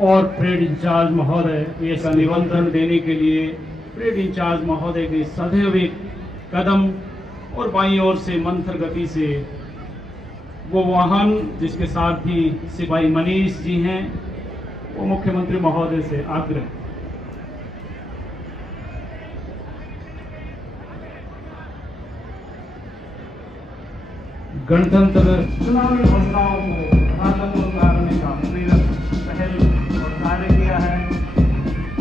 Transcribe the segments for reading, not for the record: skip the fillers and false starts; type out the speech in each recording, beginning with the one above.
और parade in charge महोदय ऐसा निमंत्रण देने के लिए परेड इंचार्ज महोदय के सदैव एक कदम और बाईं ओर से मंथर गति से वो वाहन जिसके साथ ही सिपाही मनीष जी हैं, वो मुख्यमंत्री महोदय से आग्रह। गणतंत्र चुनावी घोषणाओं को राजतंत्र उतारने का पहल और कार्य किया है।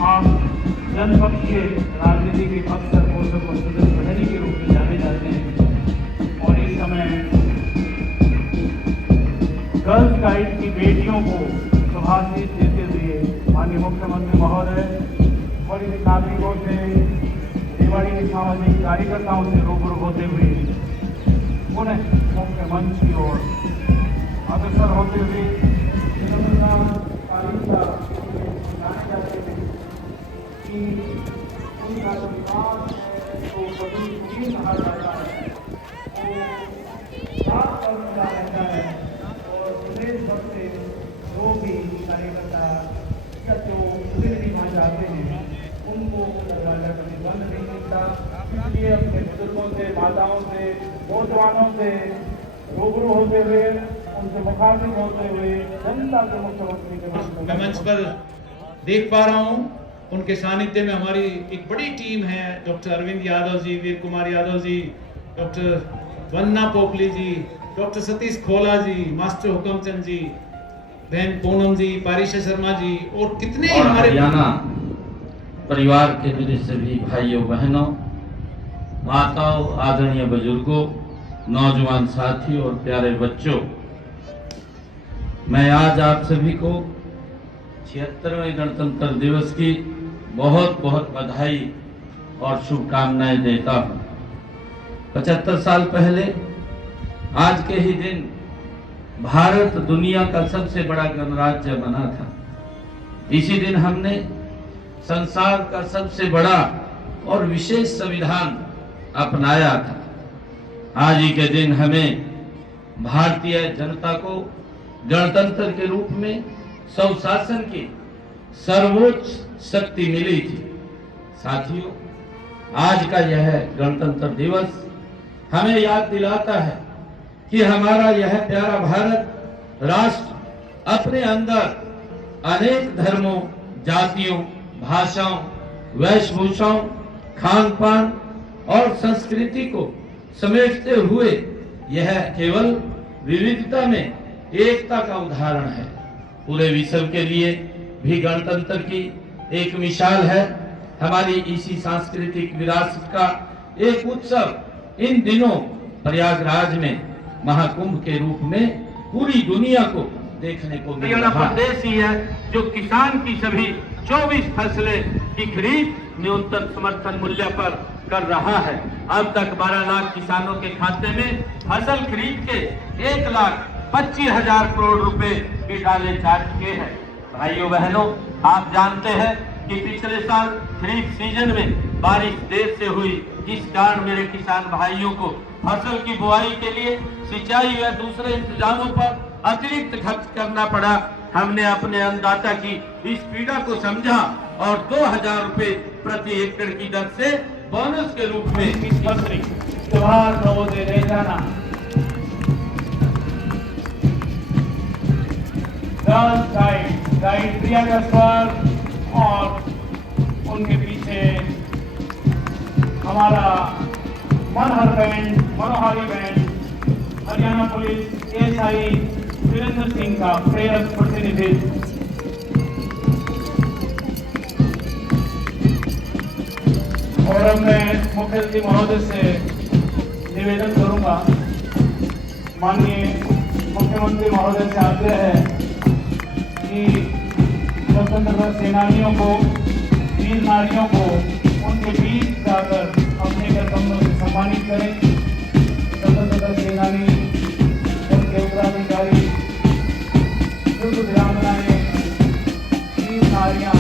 आप जनपक्षीय राजनीति के अक्सर पोषक और सदस्य प्रहरी के रूप में जाने जाते हैं और इस समय गर्ल्स गाइड की बेटियों को शुभाशीष देते हुए माननीय मुख्यमंत्री महोदय वरिष्ठ नागरिकों से, रेवाड़ी के सामाजिक कार्यकर्ताओं से रूबरू होते हुए पुनः मुख्य मंच की ओर अग्रसर होते हुए जाने जाते हैं कि उनका जो विकास है तो कभी भी कहा जाता है, वो बात करता रहता है और प्रदेश भर से जो भी कार्यकर्ता या जो प्रतिनिधि वहाँ जाते हैं उनको दरवाजा कभी बंद नहीं मिलता। इसलिए अपने बुजुर्गों से, माताओं से, नौजवानों से रूबरू होते हुए, उनसे मुखातिब होते हुए जनता के मुख्यमंत्री के मैं मंच पर देख पा रहा हूँ, उनके सानिध्य में हमारी एक बड़ी टीम है। डॉक्टर अरविंद यादव जी, वीर कुमार यादव जी, डॉक्टर वंदना पोपली जी, डॉक्टर सतीश खोला जी, मास्टर हुकमचंद जी, बहन पूनम जी, पारिशा शर्मा जी और कितने हमारे हरियाणा परिवार के मेरे सभी भाइयों बहनों, माताओं, आदरणीय बुजुर्गों, नौजवान साथी और प्यारे बच्चों, मैं आज आप सभी को 76वें गणतंत्र दिवस की बहुत बहुत बधाई और शुभकामनाएं देता हूं। 75 साल पहले आज के ही दिन भारत दुनिया का सबसे बड़ा गणराज्य बना था। इसी दिन हमने संसार का सबसे बड़ा और विशेष संविधान अपनाया था। आज ही के दिन हमें भारतीय जनता को गणतंत्र के रूप में स्वशासन की सर्वोच्च शक्ति मिली थी। साथियों, आज का यह गणतंत्र दिवस हमें याद दिलाता है कि हमारा यह प्यारा भारत राष्ट्र अपने अंदर अनेक धर्मों, जातियों, भाषाओं, वेशभूषाओं, खान पान और संस्कृति को समेटते हुए यह केवल विविधता में एकता का उदाहरण है। पूरे विश्व के लिए भी गणतंत्र की एक मिसाल है। हमारी इसी सांस्कृतिक विरासत का एक उत्सव इन दिनों प्रयागराज में महाकुंभ के रूप में पूरी दुनिया को देखने को मिल रहा है। हरियाणा प्रदेश ही है जो किसान की सभी 24 फसलें की खरीद न्यूनतम समर्थन मूल्य पर कर रहा है। अब तक 12 लाख किसानों के खाते में फसल खरीद के 1,25,000 करोड़ रुपए भी डाले जा चुके हैं। भाइयों बहनों, आप जानते हैं कि पिछले साल खरीफ सीजन में बारिश देर से हुई, जिस कारण मेरे किसान भाइयों को फसल की बुआई के लिए सिंचाई व दूसरे इंतजामों पर अतिरिक्त खर्च करना पड़ा। हमने अपने अन्नदाता की इस पीड़ा को समझा और 2,000 रुपए प्रति एकड़ की दर से बोनस के रूप में इस त्योहार नवोदय ले जाना। गर्ल्स गाइड प्रिया गस्वार और उनके पीछे हमारा मनोहारी band, Haryana police ASI Virendra Singh का प्रेरक प्रतिनिधित्व। और अब मैं मुख्यमंत्री महोदय से निवेदन करूंगा, माननीय मुख्यमंत्री महोदय से आग्रह है कि स्वतंत्रता सेनानियों को, वीर नारियों को उनके बीच जाकर अपने कर्तव्यों से सम्मानित करें। स्वतंत्रता सेनानी, उनके उत्तराधिकारी, शुद्ध वीरांगनाएं, वीर नारियां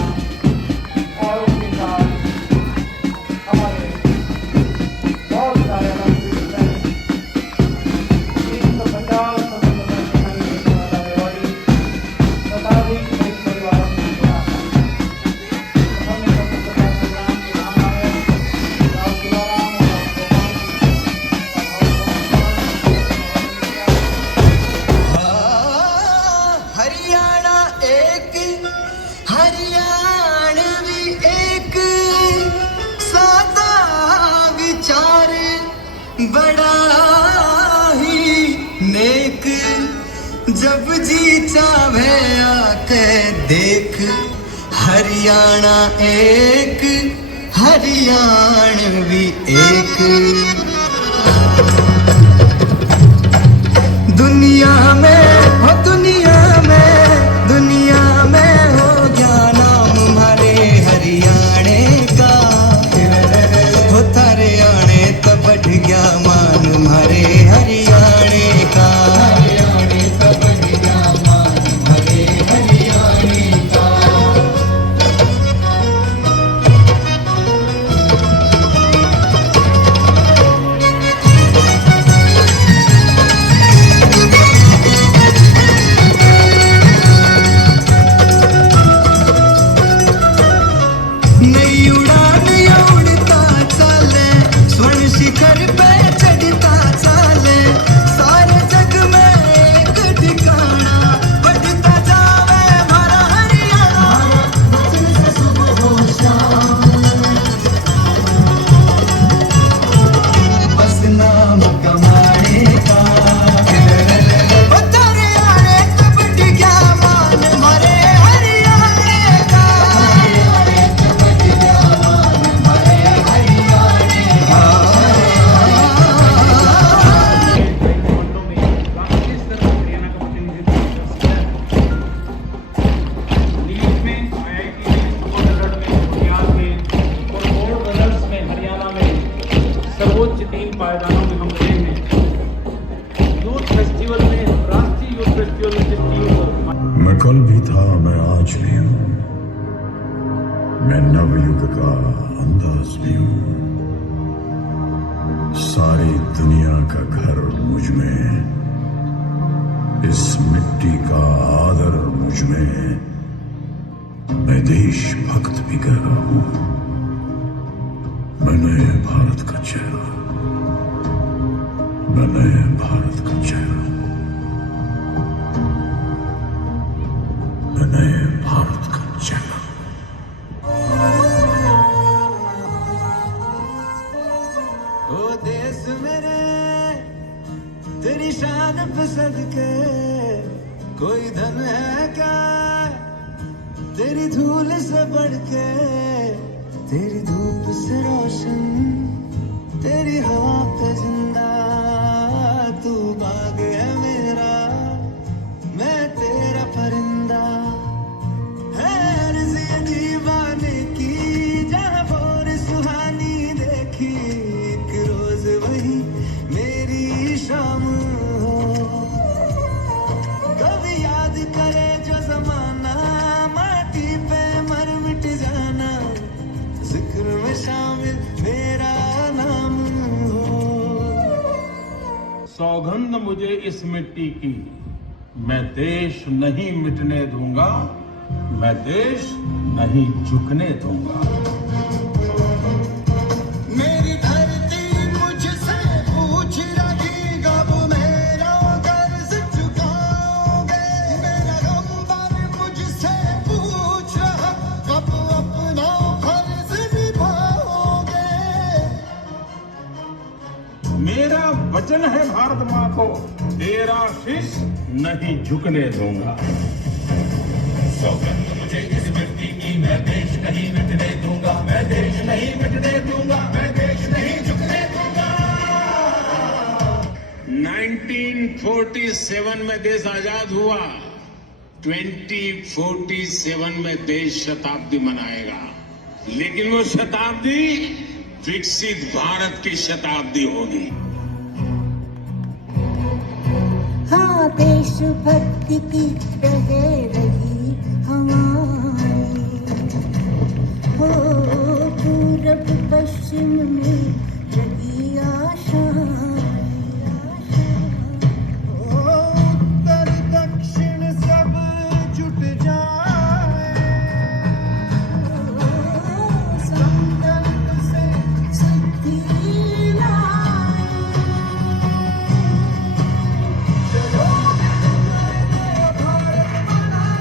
और उनके साथ हमारे बहुत सारे अलग-अलग हैं। 350 स्वतंत्रता सेनानी रेवाड़ी, शताधिक परिवारों ते देख हरियाणा एक हरियाणवी एक दुनिया में हो गया नाम हमारे हरियाणे का हो थारे आने तो बढ़ गया मान हमारे हरियाणे का हरियाणे तो बढ़ गया मान हमारे हरियाणे का नई उड़ान उड़ता चाले स्वर्ण शिखर पे चढ़ता चाले सारे जग में एक ठिकाना बढ़ता जावे हमारा हरियाणा वचन से सुबह हो शाम बस नाम कमाने का तारे आने तो बढ़ गया मान हमारे हरियाणे का खंडों में किस तरह हरियाणा का प्रतिनिधित्व किया। नीट में, IIT में, सुपर रनर में, बुनियाद में और बोर्ड रनर्स में हरियाणा में सर्वोच्च 3 पायदानों में हम रहे हैं। यूथ फेस्टिवल में, राष्ट्रीय यूथ फेस्टिवल में जिस टीम को मैं कल भी था, मैं आज भी हूँ, मैं नवयुग का अंदाज भी हूँ। सारी दुनिया का घर मुझ में, इस मिट्टी का आदर मुझ में, मैं देशभक्त भी कह रहा हूँ। मैं नए भारत का चेहरा, मैं नए भारत का चेहरा, मैं नए भारत का चेहरा। ओ देश मेरे तेरी शान पे सदके कोई धन है क्या तेरी धूल से बढ़ के तेरी धूप से रोशन तेरी हवा पे जिंदा तू बाग है मेरा मैं तेरा परिंदा है अर्ज़ ये दीवाने की जहाँ भोर सुहानी देखी एक रोज वही मेरी शाम हो कभी याद करे जो जमाना माटी पे मर मिट जाना जिक्र में शामिल मेरा नाम हो सौगंध मुझे इस मिट्टी की मैं देश नहीं मिटने दूंगा मैं देश नहीं झुकने दूंगा मेरी धरती मुझसे पूछ रही कब मेरा कर्ज चुकाओगे मेरा गंबर मुझसे पूछ रहा कब अपना फर्ज निभाओगे मेरा वचन है भारत माँ को तेरा शीश नहीं झुकने दूंगा सौगंध मुझे इस मिट्टी की मैं देश नहीं मिटने दूंगा मैं देश नहीं मिटने दूंगा मैं देश नहीं झुकने दूंगा 1947 में देश आजाद हुआ 2047 में देश शताब्दी मनाएगा लेकिन वो शताब्दी विकसित भारत की शताब्दी होगी हाँ देशभक्ति की रहे रही हमारी हो पूरब पश्चिम में जगी आशा उत्तर दक्षिण सब जुट जाए संकल्प से सिद्धि लाए चलो भारत बनाए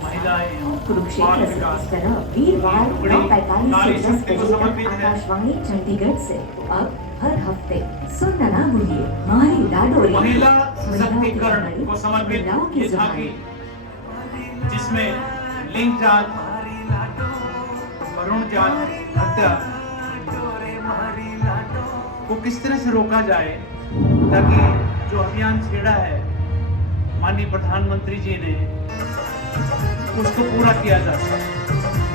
महिलाएं बाल कुरुक्षेत्र से विकास इस तरह वीरवार बड़ी 9:45 नारी से 10 शक्ति को बजे तक समर्पित है। आकाशवाणी चंडीगढ़ से अब हर हफ्ते सुनना ना भूलिए हमारी लाडोरी महिला महिलाओं की सशक्तिकरण कहानी, को समर्पित महिलाओं की ये झांकी जुबानी। जिसमें लिंग जात भ्रूण जात हत्या को किस तरह से रोका जाए ताकि जो अभियान छेड़ा है माननीय प्रधानमंत्री जी ने उसको पूरा किया जा सके।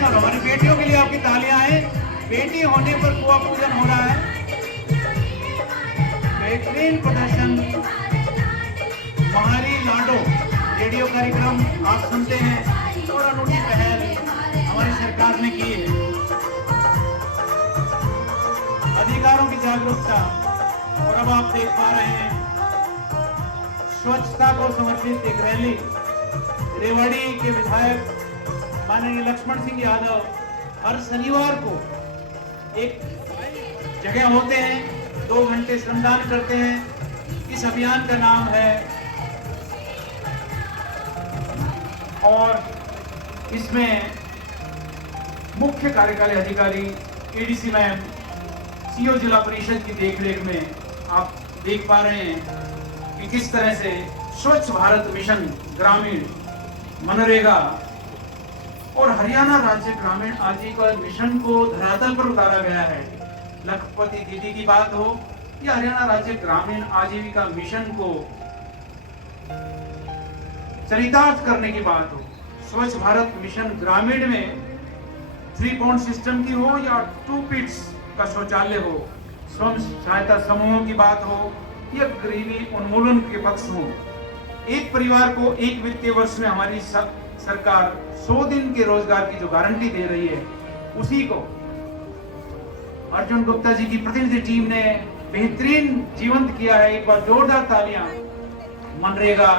हमारी बेटियों के लिए आपकी तालियां हैं। बेटी होने पर कुआ पूजन हो रहा है। बेहतरीन प्रदर्शन हमारी लाडो रेडियो कार्यक्रम आप सुनते हैं और अनूठी पहल हमारी सरकार ने की है। अधिकारों की जागरूकता और अब आप देख पा रहे हैं स्वच्छता को समर्पित एक रैली रेवाड़ी के विधायक माननीय लक्ष्मण सिंह यादव हर शनिवार को एक जगह होते हैं, 2 घंटे श्रमदान करते हैं। इस अभियान का नाम है और इसमें मुख्य कार्यकारी अधिकारी एडीसी मैम सीओ जिला परिषद की देखरेख में आप देख पा रहे हैं कि किस तरह से स्वच्छ भारत मिशन ग्रामीण मनरेगा और हरियाणा राज्य ग्रामीण आजीविका मिशन को धरातल पर उतारा गया है। लखपति दीदी की बात हो या हरियाणा राज्य ग्रामीण आजीविका मिशन को चरितार्थ करने की बात हो, स्वच्छ भारत मिशन ग्रामीण में 3 पॉइंट सिस्टम की हो या 2 पिट्स का शौचालय हो, स्वयं सहायता समूहों की बात हो या गरीबी उन्मूलन के पक्ष हो, एक परिवार को एक वित्तीय वर्ष में हमारी सरकार 100 दिन के रोजगार की जो गारंटी दे रही है उसी को अर्जुन गुप्ता जी की प्रतिनिधि टीम ने बेहतरीन जीवंत किया है। एक बार जोरदार तालियां मनरेगा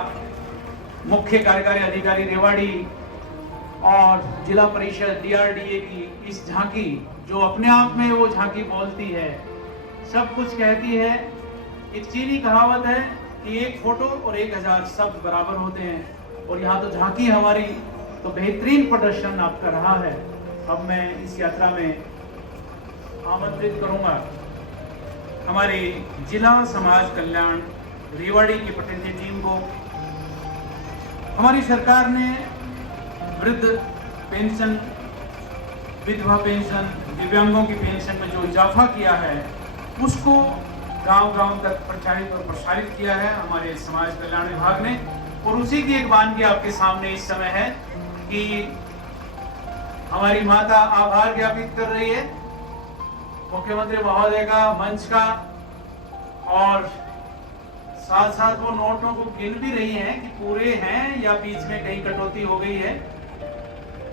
मुख्य कार्यकारी अधिकारी रेवाड़ी और जिला परिषद डीआरडीए की इस झांकी जो अपने आप में वो झांकी बोलती है, सब कुछ कहती है। एक चीनी कहावत है कि 1 फोटो और 1000 शब्द बराबर होते हैं और यहाँ तो झांकी हमारी तो बेहतरीन प्रदर्शन आपका रहा है। अब मैं इस यात्रा में आमंत्रित करूंगा हमारी जिला समाज कल्याण रेवाड़ी की प्रतिनिधि टीम को। हमारी सरकार ने वृद्ध पेंशन, विधवा पेंशन, दिव्यांगों की पेंशन में जो इजाफा किया है उसको गांव-गांव तक प्रचारित और प्रसारित किया है हमारे समाज कल्याण विभाग ने। और उसी की एक वानगी आपके सामने इस समय है कि हमारी माता आभार ज्ञापित कर रही है मुख्यमंत्री महोदय का, मंच का, और साथ साथ वो नोटों को गिन भी रही हैं कि पूरे हैं या बीच में कहीं कटौती हो गई है।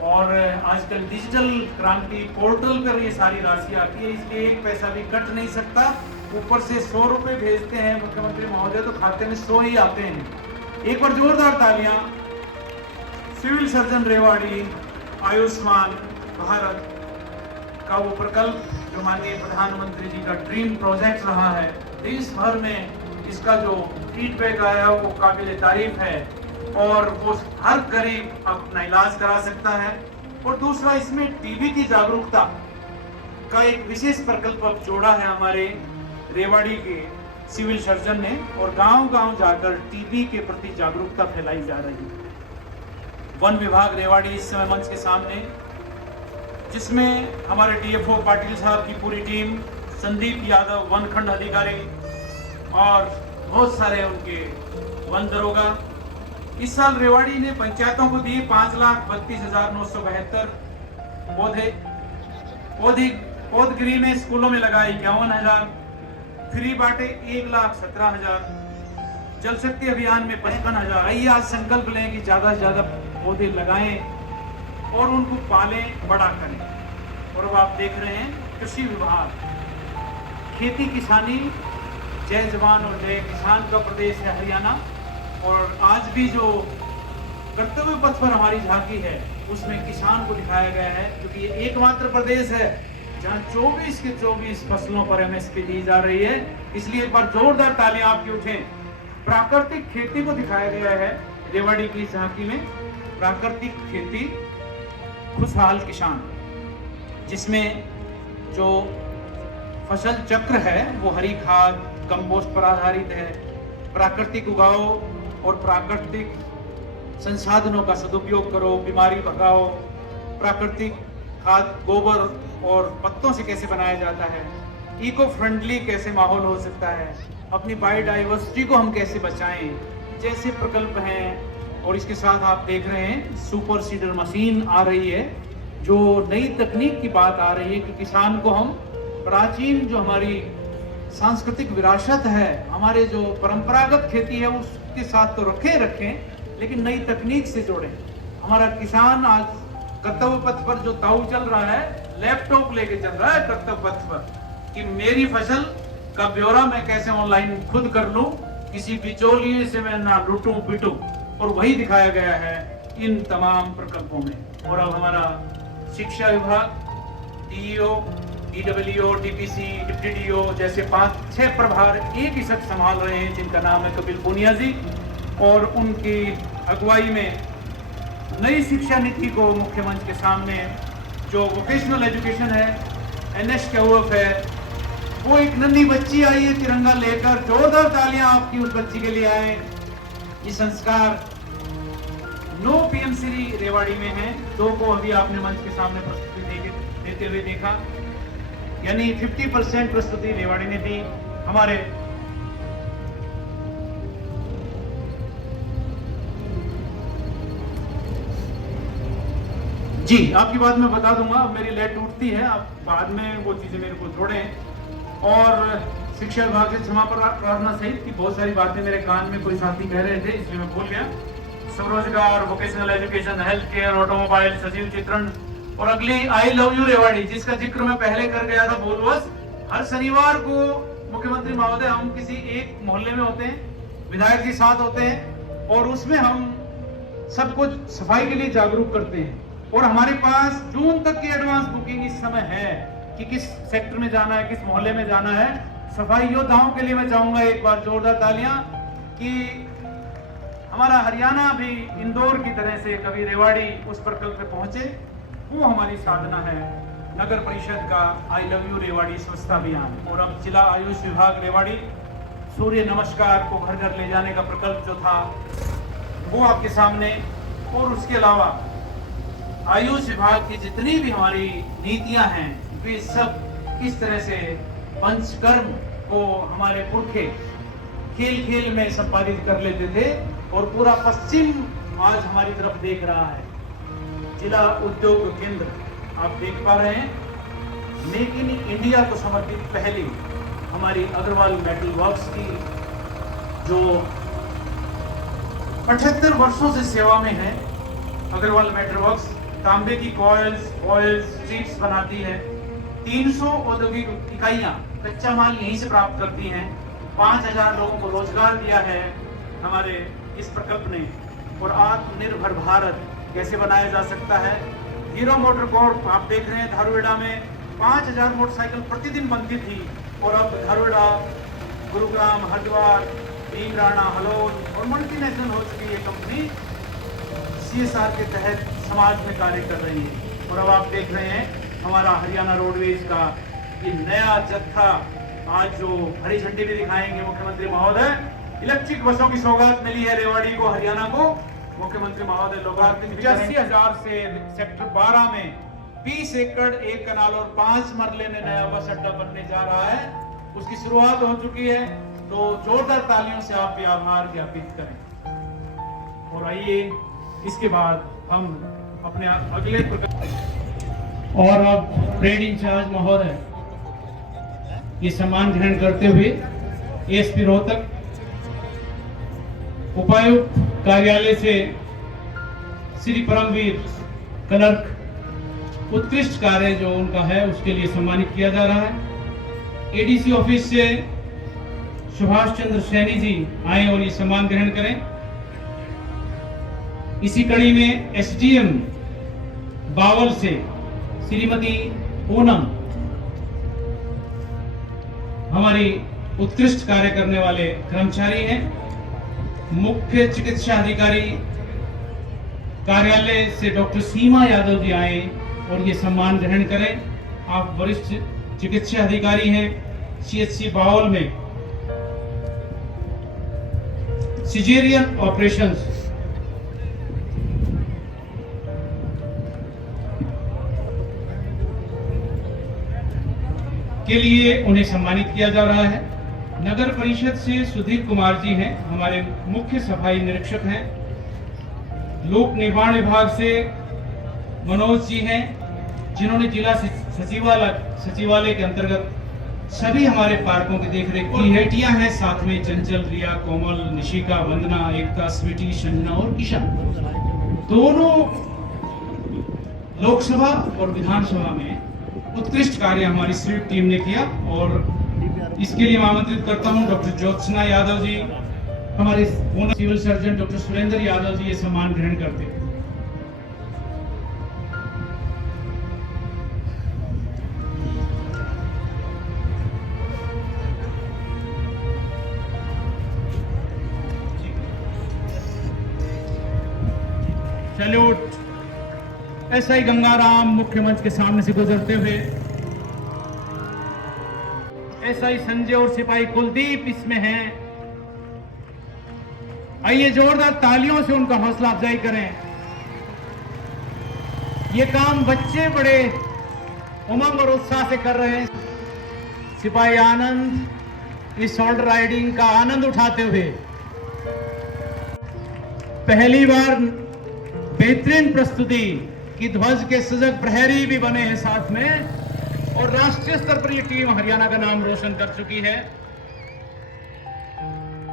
और आजकल डिजिटल क्रांति पोर्टल पर ये सारी राशि आती है, इसलिए 1 पैसा भी कट नहीं सकता। ऊपर से 100 रुपए भेजते हैं मुख्यमंत्री महोदय तो खाते में 100 ही आते हैं। एक बार जोरदार तालियां सिविल सर्जन रेवाड़ी आयुष्मान भारत का वो प्रकल्प जो माननीय प्रधानमंत्री जी का ड्रीम प्रोजेक्ट रहा है, देश भर में इसका जो फीडबैक आया वो काबिल तारीफ है और वो हर गरीब अपना इलाज करा सकता है। और दूसरा, इसमें टीबी की जागरूकता का एक विशेष प्रकल्प अब जोड़ा है हमारे रेवाड़ी के सिविल सर्जन ने और गांव-गांव जाकर टीबी के प्रति जागरूकता फैलाई जा रही है। वन विभाग रेवाड़ी इस समय मंच के सामने, जिसमें हमारे डीएफओ पाटिल साहब की पूरी टीम, संदीप यादव वन खंड अधिकारी और बहुत सारे उनके वन दरोगा। इस साल रेवाड़ी ने पंचायतों को दिए 5,32,972 पौधे। पौधगिरी में स्कूलों में लगाए 51,000, फ्री बांटे 1,17,000, जल शक्ति अभियान में 55,000। आइए आज संकल्प लें कि ज्यादा से ज्यादा पौधे लगाएं और उनको पालें, बड़ा करें। और अब आप देख रहे हैं कृषि विभाग, खेती किसानी, जय जवान और जय किसान का प्रदेश है हरियाणा। और आज भी जो कर्तव्य पथ पर हमारी झांकी है उसमें किसान को दिखाया गया है, क्योंकि ये एकमात्र प्रदेश है जहां 24 के 24 फसलों पर एमएसपी दी जा रही है। इसलिए एक बार जोरदार तालियां आपकी उठें। प्राकृतिक खेती को दिखाया गया है रेवाड़ी की झांकी में प्राकृतिक खेती खुशहाल किसान, जिसमें जो फसल चक्र है वो हरी खाद कंपोस्ट पर आधारित है, प्राकृतिक उगाओ और प्राकृतिक संसाधनों का सदुपयोग करो, बीमारी भगाओ, प्राकृतिक खाद गोबर और पत्तों से कैसे बनाया जाता है, इको फ्रेंडली कैसे माहौल हो सकता है, अपनी बायोडाइवर्सिटी को हम कैसे बचाएं, जैसे प्रकल्प हैं। और इसके साथ आप देख रहे हैं सुपर सीडर मशीन आ रही है, जो नई तकनीक की बात आ रही है कि किसान को हम प्राचीन जो हमारी सांस्कृतिक विरासत है, हमारे जो परंपरागत खेती है उसके साथ तो रखें, लेकिन नई तकनीक से जोड़ें। हमारा किसान आज कर्तव्य पथ पर जो ताऊ चल रहा है, लैपटॉप लेके चल रहा है कर्तव्य पथ पर, कि मेरी फसल का ब्यौरा मैं कैसे ऑनलाइन खुद कर लूं, किसी बिचौलिए से मैं ना लूटूं पिटूं, और वही दिखाया गया है इन तमाम प्रकल्पों में। और अब हमारा शिक्षा विभाग, डीईओ, डीडब्ल्यूओ, डीपीसी, डिप्टी डीओ जैसे 5-6 प्रभार एक ही शख्स संभाल रहे हैं, जिनका नाम है कपिल पुनिया जी, और उनकी अगुवाई में नई शिक्षा नीति को मुख्य मंच के सामने, जो वोकेशनल एजुकेशन है, NSKUF है, वो एक नन्ही बच्ची आई है तिरंगा लेकर, जोरदार तालियां आपकी उस बच्ची के लिए आए। ये संस्कार 9 PM श्री रेवाड़ी में है, 2 को अभी आपने मंच के सामने प्रस्तुति देते हुए देखा, यानी 50% प्रस्तुति रेवाड़ी ने दी। हमारे जी, आपकी बात मैं बता दूंगा, अब मेरी लेट टूटती है, आप बाद में वो चीजें मेरे को जोड़ें। और शिक्षा विभाग से क्षमा प्रार्थना सहित की बहुत सारी बातें मेरे कान में कोई साथी कह रहे थे, इसलिए मैं भूल गया। स्वरोजगार, vocational education, health care, automobile, सजीव चित्रण, और अगली आई लव यू रेवाड़ी, जिसका जिक्र मैं पहले कर गया था बोलबस। हर शनिवार को मुख्यमंत्री महोदय हम किसी एक मोहल्ले में होते हैं, विधायक जी साथ होते हैं, और उसमें हम सबको सफाई के लिए जागरूक करते हैं। और हमारे पास जून तक की एडवांस बुकिंग इस समय है कि किस सेक्टर में जाना है, किस मोहल्ले में जाना है। सफाई योद्धाओं के लिए मैं चाहूंगा एक बार जोरदार तालियां, कि हमारा हरियाणा भी इंदौर की तरह से कभी रेवाड़ी उस प्रकल्प पे पहुंचे, वो हमारी साधना है। नगर परिषद का आई लव यू रेवाड़ी स्वच्छता अभियान, और अब जिला आयुष विभाग रेवाड़ी सूर्य नमस्कार को घर घर ले जाने का प्रकल्प जो था वो आपके सामने। और उसके अलावा आयुष विभाग की जितनी भी हमारी नीतियां हैं, वे सब किस तरह से पंचकर्म को हमारे पुरखे खेल खेल में संपादित कर लेते थे, और पूरा पश्चिम आज हमारी तरफ देख रहा है। जिला उद्योग केंद्र आप देख पा रहे हैं, मेक इन इंडिया को समर्पित पहली हमारी अग्रवाल मेटल वर्क्स की, जो 75 वर्षों से सेवा में है। अग्रवाल मेटल वर्क्स तांबे की कॉइल्स, ऑयल्स, शीट्स बनाती है। 300 औद्योगिक इकाइयां कच्चा माल यहीं से प्राप्त करती हैं। 5000 लोगों को रोजगार दिया है हमारे इस प्रकल्प ने। और आत्मनिर्भर भारत कैसे बनाया जा सकता है, हीरो मोटर कॉर्प आप देख रहे हैं धारुएड़ा में 5000 मोटरसाइकिल प्रतिदिन बनती थी, और अब धारुएड़ा, गुरुग्राम, हरिद्वार, भीमराणा, हलोल और मल्टीनेशनल हो चुकी है कंपनी, CSR के तहत समाज में कार्य कर रही है। और अब आप देख रहे हैं हमारा हरियाणा रोडवेज का ये नया जत्था, आज जो हरी झंडी भी दिखाएंगे मुख्यमंत्री महोदय। इलेक्ट्रिक बसों की सौगात मिली है रेवाड़ी को, हरियाणा को। मुख्यमंत्री महोदय लोकार्पण 85,000 से सेक्टर 12 में 20 एकड़ 1 कनाल और 5 मरले में नया बस अड्डा बनने जा रहा है। उसकी शुरुआत हो चुकी है, तो जोरदार तालियों से आप भी आभार ज्ञापित करें। और आइए इसके बाद हम अपने अगले और अब ट्रेड इंचार्ज महोदय ये सम्मान ग्रहण करते हुए एसपी रोहतक, उपायुक्त कार्यालय से श्री परमवीर क्लर्क, उत्कृष्ट कार्य जो उनका है उसके लिए सम्मानित किया जा रहा है। एडीसी ऑफिस से सुभाष चंद्र सैनी जी आए और ये सम्मान ग्रहण करें। इसी कड़ी में एसडीएम बावल से श्रीमती पूनम, हमारी उत्कृष्ट कार्य करने वाले कर्मचारी हैं। मुख्य चिकित्सा अधिकारी कार्यालय से डॉक्टर सीमा यादव जी आए और ये सम्मान ग्रहण करें। आप वरिष्ठ चिकित्सा अधिकारी हैं CHC बावल में सिजेरियन ऑपरेशंस के लिए उन्हें सम्मानित किया जा रहा है। नगर परिषद से सुधीर कुमार जी हैं, हमारे मुख्य सफाई निरीक्षक हैं। लोक निर्माण विभाग से मनोज जी हैं, जिन्होंने जिला सचिवालय के अंतर्गत सभी हमारे पार्कों की देखरेख की है। टिया हैं साथ में चंचल, रिया, कोमल, निशिका, वंदना, एकता, स्वीटी, संजना और किशन। दोनों लोकसभा और विधानसभा में उत्कृष्ट कार्य हमारी स्वीप टीम ने किया और इसके लिए मैं आमंत्रित करता हूं डॉक्टर ज्योत्सना यादव जी, हमारे civil surgeon doctor Surendra Yadav ji ये सम्मान ग्रहण करते हैं। सैल्यूट SI गंगाराम मुख्य मंच के सामने से गुजरते हुए, SI संजय और सिपाही कुलदीप इसमें हैं। आइए जोरदार तालियों से उनका हौसला अफजाई करें। ये काम बच्चे बड़े उमंग और उत्साह से कर रहे हैं। सिपाही आनंद इस शोल्डर राइडिंग का आनंद उठाते हुए पहली बार बेहतरीन प्रस्तुति की ध्वज के सजग प्रहरी भी बने हैं साथ में, और राष्ट्रीय स्तर पर यह टीम हरियाणा का नाम रोशन कर चुकी है।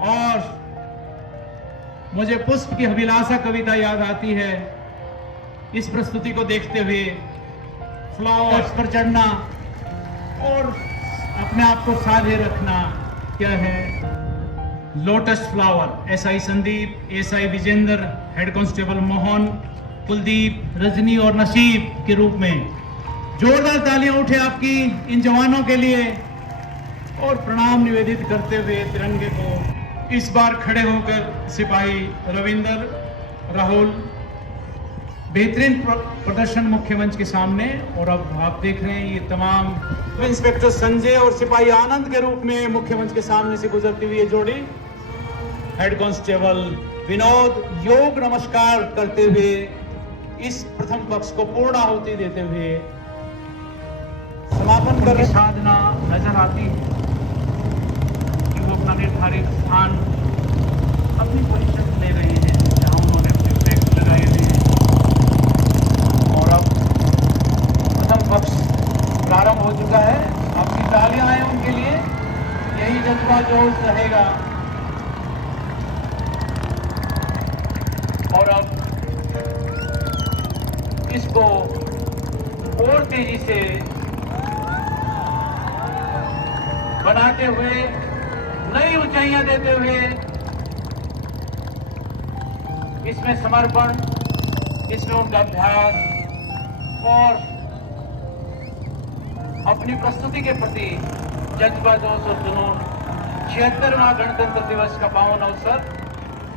और मुझे पुष्प की अभिलाषा कविता याद आती है इस प्रस्तुति को देखते हुए। फ्लावर्स पर चढ़ना और अपने आप को साधे रखना क्या है। Lotus flower SI Sandeep, SI Vijender, head constable Mohan, Kuldeep, Rajni और नसीब के रूप में जोरदार तालियां उठे आपकी इन जवानों के लिए और प्रणाम निवेदित करते हुए तिरंगे को इस बार खड़े होकर सिपाही रविंदर, राहुल, बेहतरीन प्रदर्शन मुख्य मंच के सामने। और अब आप देख रहे हैं ये तमाम इंस्पेक्टर संजय और सिपाही आनंद के रूप में मुख्य मंच के सामने से गुजरती हुई ये जोड़ी। हेड कांस्टेबल विनोद योग नमस्कार करते हुए इस प्रथम पक्ष को पूर्णाहुति देते हुए समापन कर साधना नजर आती है कि वो अपना निर्धारित स्थान अपनी पोजीशन ले रहे हैं जहां उन्होंने अपने फ्लैग लगाए हुए हैं। और अब प्रथम पक्ष प्रारंभ हो चुका है। आपकी तालियां हैं उनके लिए, यही जज्बा जोश रहेगा। और अब इसको और तेजी से बनाते हुए, नई ऊंचाइयां देते हुए, इसमें समर्पण, इसमें उनका अभ्यास और अपनी प्रस्तुति के प्रति जज्बा जोश और जुनून 76वां गणतंत्र दिवस का पावन अवसर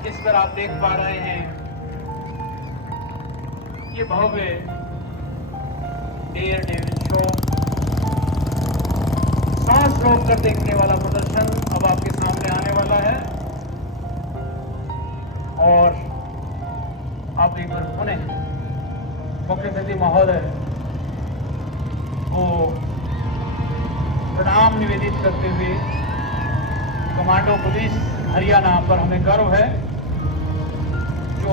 इस पर आप देख पा रहे हैं। ये भव्य एयर डेविल शो, सांस रोककर देखने वाला प्रदर्शन अब आपके सामने आने वाला है। और आप एक बार पुनः मुख्य सचिव महोदय को प्रणाम निवेदित करते हुए, कमांडो पुलिस हरियाणा पर हमें गर्व है जो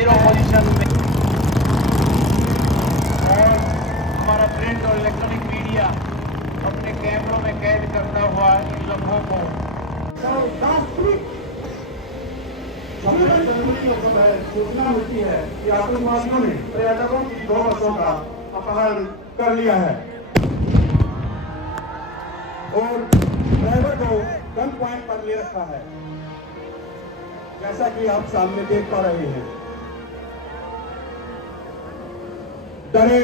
एरो पोजीशन में, और हमारा प्रिंट और इलेक्ट्रॉनिक मीडिया अपने कैमरों में कैद करता हुआ इन लम्हों को सूचना मिलती है कि आतंकवादियों ने पर्यटकों की 2 बसों का अपहरण कर लिया है और ड्राइवर को गन पॉइंट पर ले रखा है, जैसा कि आप सामने देख पा रहे हैं। डरे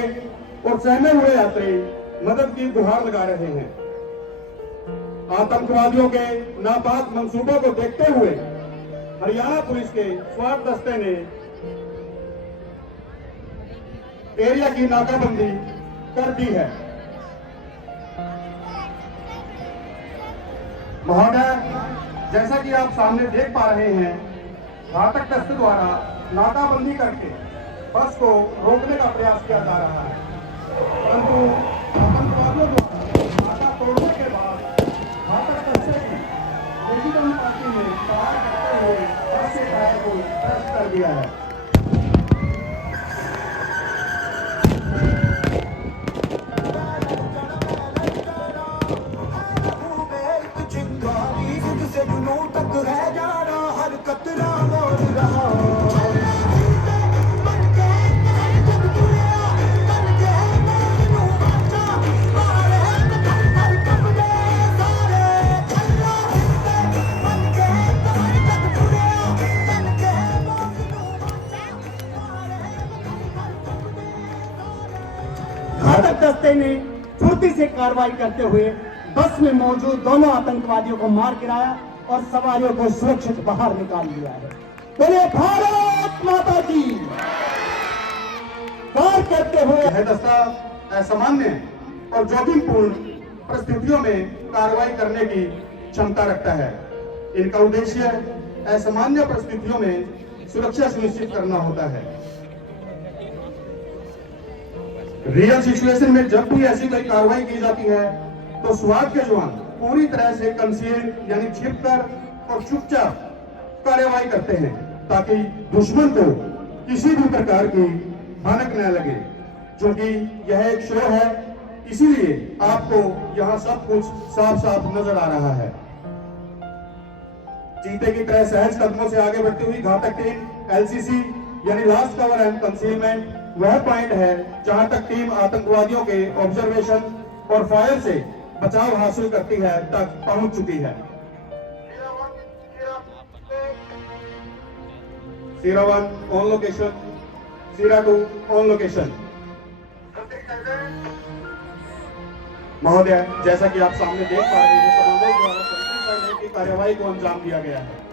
और सहमे हुए यात्री मदद की गुहार लगा रहे हैं। आतंकवादियों के नापाक मंसूबों को देखते हुए हरियाणा पुलिस के स्वाट दस्ते ने एरिया की नाकाबंदी कर दी है। महोदय, जैसा कि आप सामने देख पा रहे हैं, घातक दस्ते द्वारा नाकाबंदी करके बस को रोकने का प्रयास किया जा रहा है, परंतु आतंकवादियों द्वारा नाका तोड़ने के बाद घातक दस्ते की नेशनल पार्टी ने प्रहार करते हुए बस के टायर को क्रश कर दिया है। घातक दस्ते ने फुर्ती से कार्रवाई करते हुए बस में मौजूद दोनों आतंकवादियों को मार गिराया और सवारियों को सुरक्षित बाहर निकाल लिया है। बोले भारत माता की। वार करते हुए यह दस्ता असामान्य और जोखिमपूर्ण परिस्थितियों में कार्रवाई करने की क्षमता रखता है। इनका उद्देश्य असामान्य परिस्थितियों में सुरक्षा सुनिश्चित करना होता है। रियल सिचुएशन में जब भी ऐसी कोई कार्रवाई की जाती है तो स्वाट के जवान पूरी तरह से कंसील यानी छिपकर और चुपचाप कार्रवाई करते हैं ताकि दुश्मन को किसी भी प्रकार की भनक न लगे। क्योंकि यह एक शो है, इसीलिए आपको यहाँ सब कुछ साफ साफ नजर आ रहा है। चीते की तरह सहज कदमों से आगे बढ़ती हुई घातक टीम एलसीसी यानी लास्ट कवर एंड कंसीलमेंट वह पॉइंट है जहां तक टीम आतंकवादियों के ऑब्जर्वेशन और फायर से बचाव हासिल करती है तक पहुंच चुकी है। सीरा 1 on location, Sira 2 on location. महोदय, जैसा कि आप सामने देख पा रहे हैं, कमांडो द्वारा सेंट्री करने की कार्यवाही को अंजाम दिया गया है।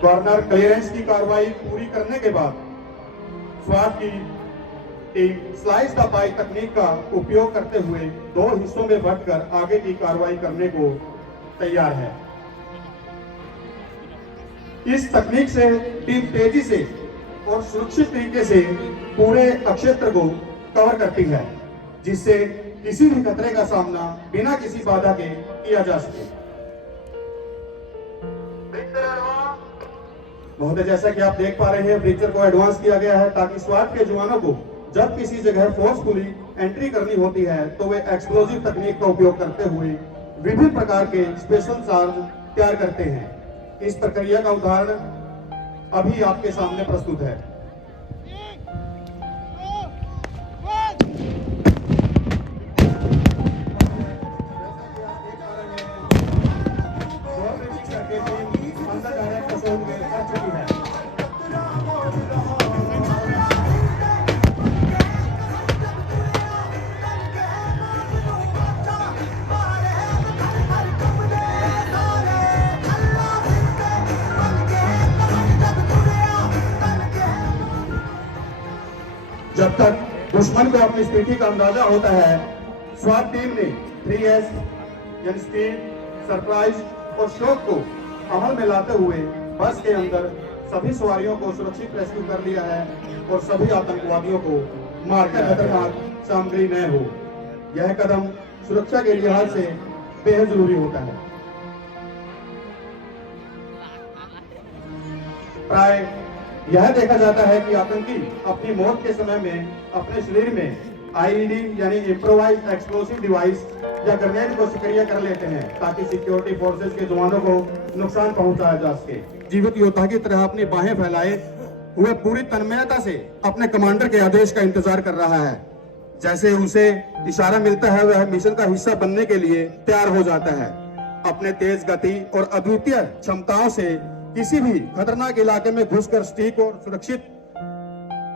कॉर्नर क्लियरेंस की कार्रवाई पूरी करने के बाद स्वाट की टीम स्लाइस द पाई तकनीक का उपयोग करते हुए 2 हिस्सों में बंटकर आगे की कार्रवाई करने को तैयार है। इस तकनीक से टीम तेजी से और सुरक्षित तरीके से पूरे क्षेत्र को कवर करती है, जिससे किसी भी खतरे का सामना बिना किसी बाधा के किया जा सके। महोदय, जैसा कि आप देख पा रहे हैं, ब्रीचर को एडवांस किया गया है ताकि स्वाट के जवानों को जब किसी जगह फोर्सफुली एंट्री करनी होती है तो वे एक्सप्लोजिव तकनीक का उपयोग करते हुए विभिन्न प्रकार के स्पेशल चार्ज तैयार करते हैं। इस प्रक्रिया का उदाहरण अभी आपके सामने प्रस्तुत है। जब तक दुश्मन को अपनी स्थिति का अंदाजा होता है, स्वाट टीम ने 3S यानी स्पीड, सरप्राइज और शॉक को अमल में लाते हुए बस के अंदर सभी सवारियों को सुरक्षित रेस्क्यू कर लिया है और सभी आतंकवादियों को मारकर खतरनाक सामग्री न हो। यह कदम सुरक्षा के लिहाज से बेहद जरूरी होता है। प्राय यह देखा जाता है कि आतंकी अपनी मौत के समय में अपने शरीर में आईईडी यानी इम्प्रोवाइज्ड एक्सप्लोसिव डिवाइस या ग्रेनेड को सक्रिय कर लेते हैं ताकि सिक्योरिटी फोर्सेस के जवानों को नुकसान पहुंचाया जा सके। जीवित योद्धा की तरह अपनी बाहें फैलाए हुए पूरी तन्मयता से अपने कमांडर के आदेश का इंतजार कर रहा है। जैसे उसे इशारा मिलता है, वह मिशन का हिस्सा बनने के लिए तैयार हो जाता है। अपने तेज गति और अद्वितीय क्षमताओं से किसी भी खतरनाक इलाके में घुसकर सटीक और सुरक्षित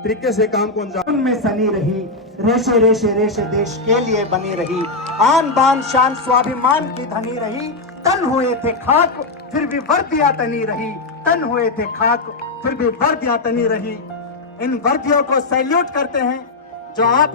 तरीके से काम को अंजाम में सनी रही, रेशे रेशे रेशे देश के लिए बनी रही, आन बान शान स्वाभिमान की धनी रही। तन हुए थे खाक फिर भी वर्दियां तनी रही, तन हुए थे खाक फिर भी वर्दियां तनी रही। इन वर्दियों को सैल्यूट करते हैं जो आप